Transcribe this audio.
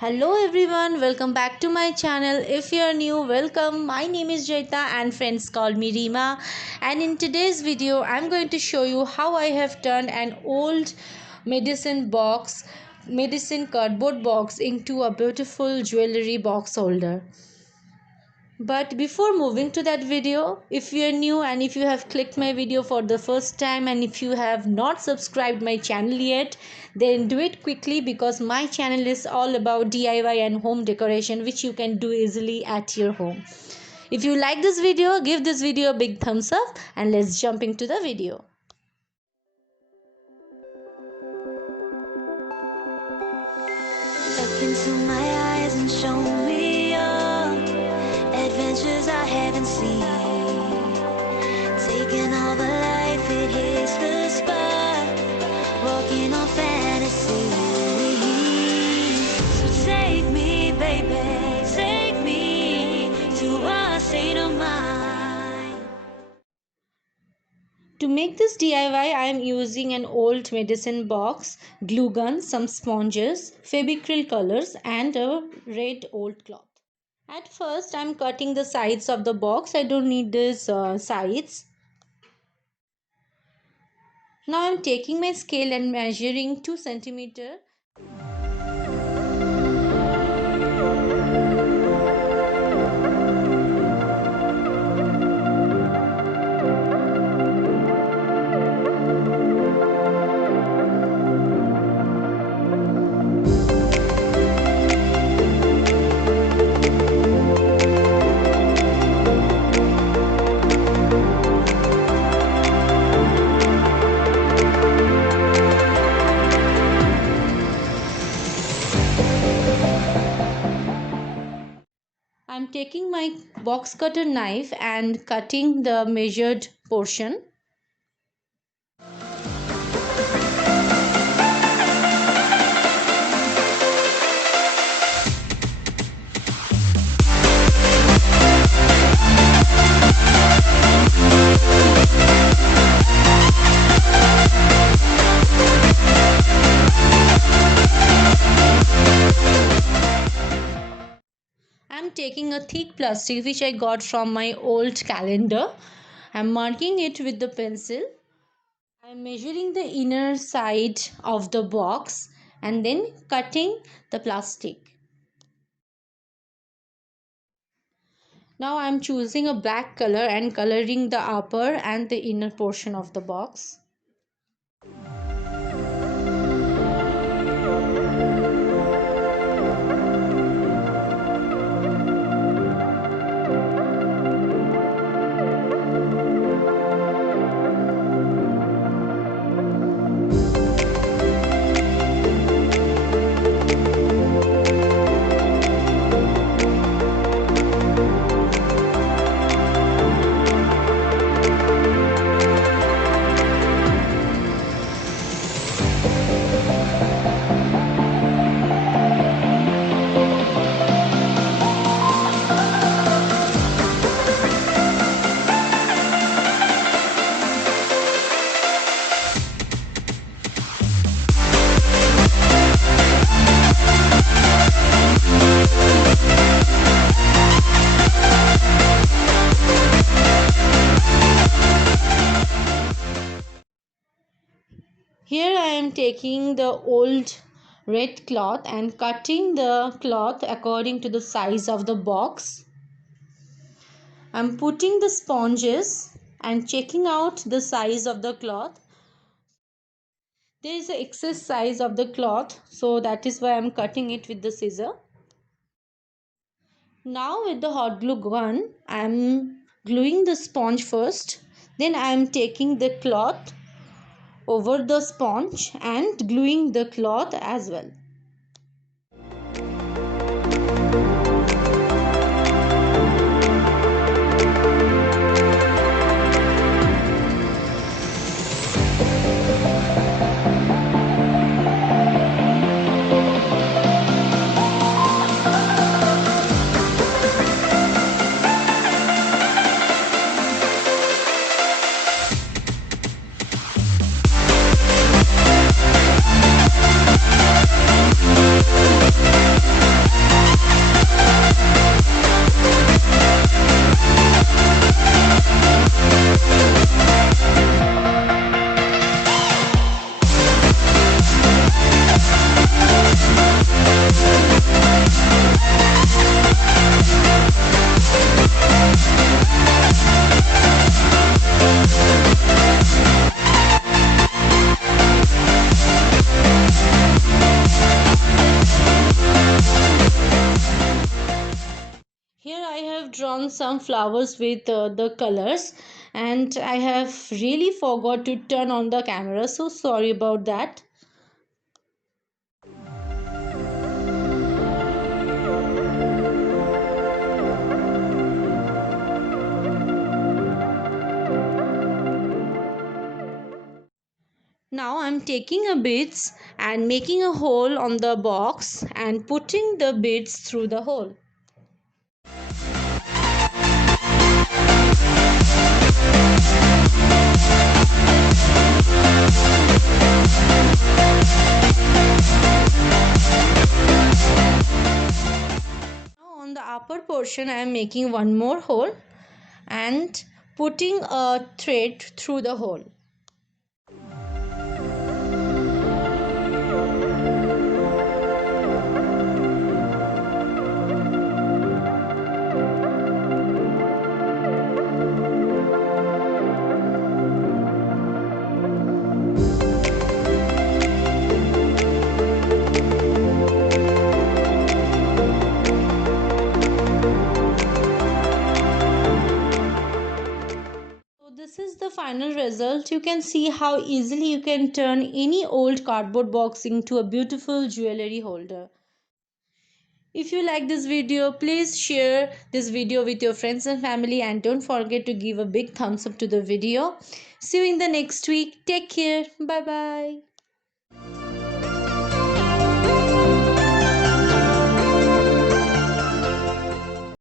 Hello everyone, welcome back to my channel. If you are new, welcome. My name is Jayeeta and friends call me Rima. And in today's video, I'm going to show you how I have turned an old medicine cardboard box into a beautiful jewelry box holder. But before moving to that video, if you are new and if you have clicked my video for the first time and if you have not subscribed my channel yet, then do it quickly because my channel is all about DIY and home decoration which you can do easily at your home. If you like this video, give this video a big thumbs up and let's jump into the video. Look into my eyes and show me adventures I haven't seen. Taking all the life, it hits the spot. Walking on fantasy. So take me, baby, take me to a state of mind. To make this DIY, I am using an old medicine box, glue gun, some sponges, Fevicryl colors and a red old cloth. At first, I am cutting the sides of the box. I don't need these sides. Now I am taking my scale and measuring 2 centimeter. I'm taking my box cutter knife and cutting the measured portion. I'm taking a thick plastic which I got from my old calendar. I'm marking it with the pencil. I'm measuring the inner side of the box and then cutting the plastic. Now I'm choosing a black color and coloring the upper and the inner portion of the box. Here I am taking the old red cloth and cutting the cloth according to the size of the box. I am putting the sponges and checking out the size of the cloth. There is an excess size of the cloth, so that is why I am cutting it with the scissor. Now with the hot glue gun, I am gluing the sponge first. Then I am taking the cloth over the sponge and gluing the cloth as well. on some flowers with the colors, and I have really forgot to turn on the camera, so sorry about that. Now I'm taking a beads and making a hole on the box and putting the beads through the hole. Now on the upper portion I am making one more hole and putting a thread through the hole. This is the final result. You can see how easily you can turn any old cardboard box into a beautiful jewelry holder. If you like this video, please share this video with your friends and family, and don't forget to give a big thumbs up to the video. See you in the next week. Take care. Bye bye.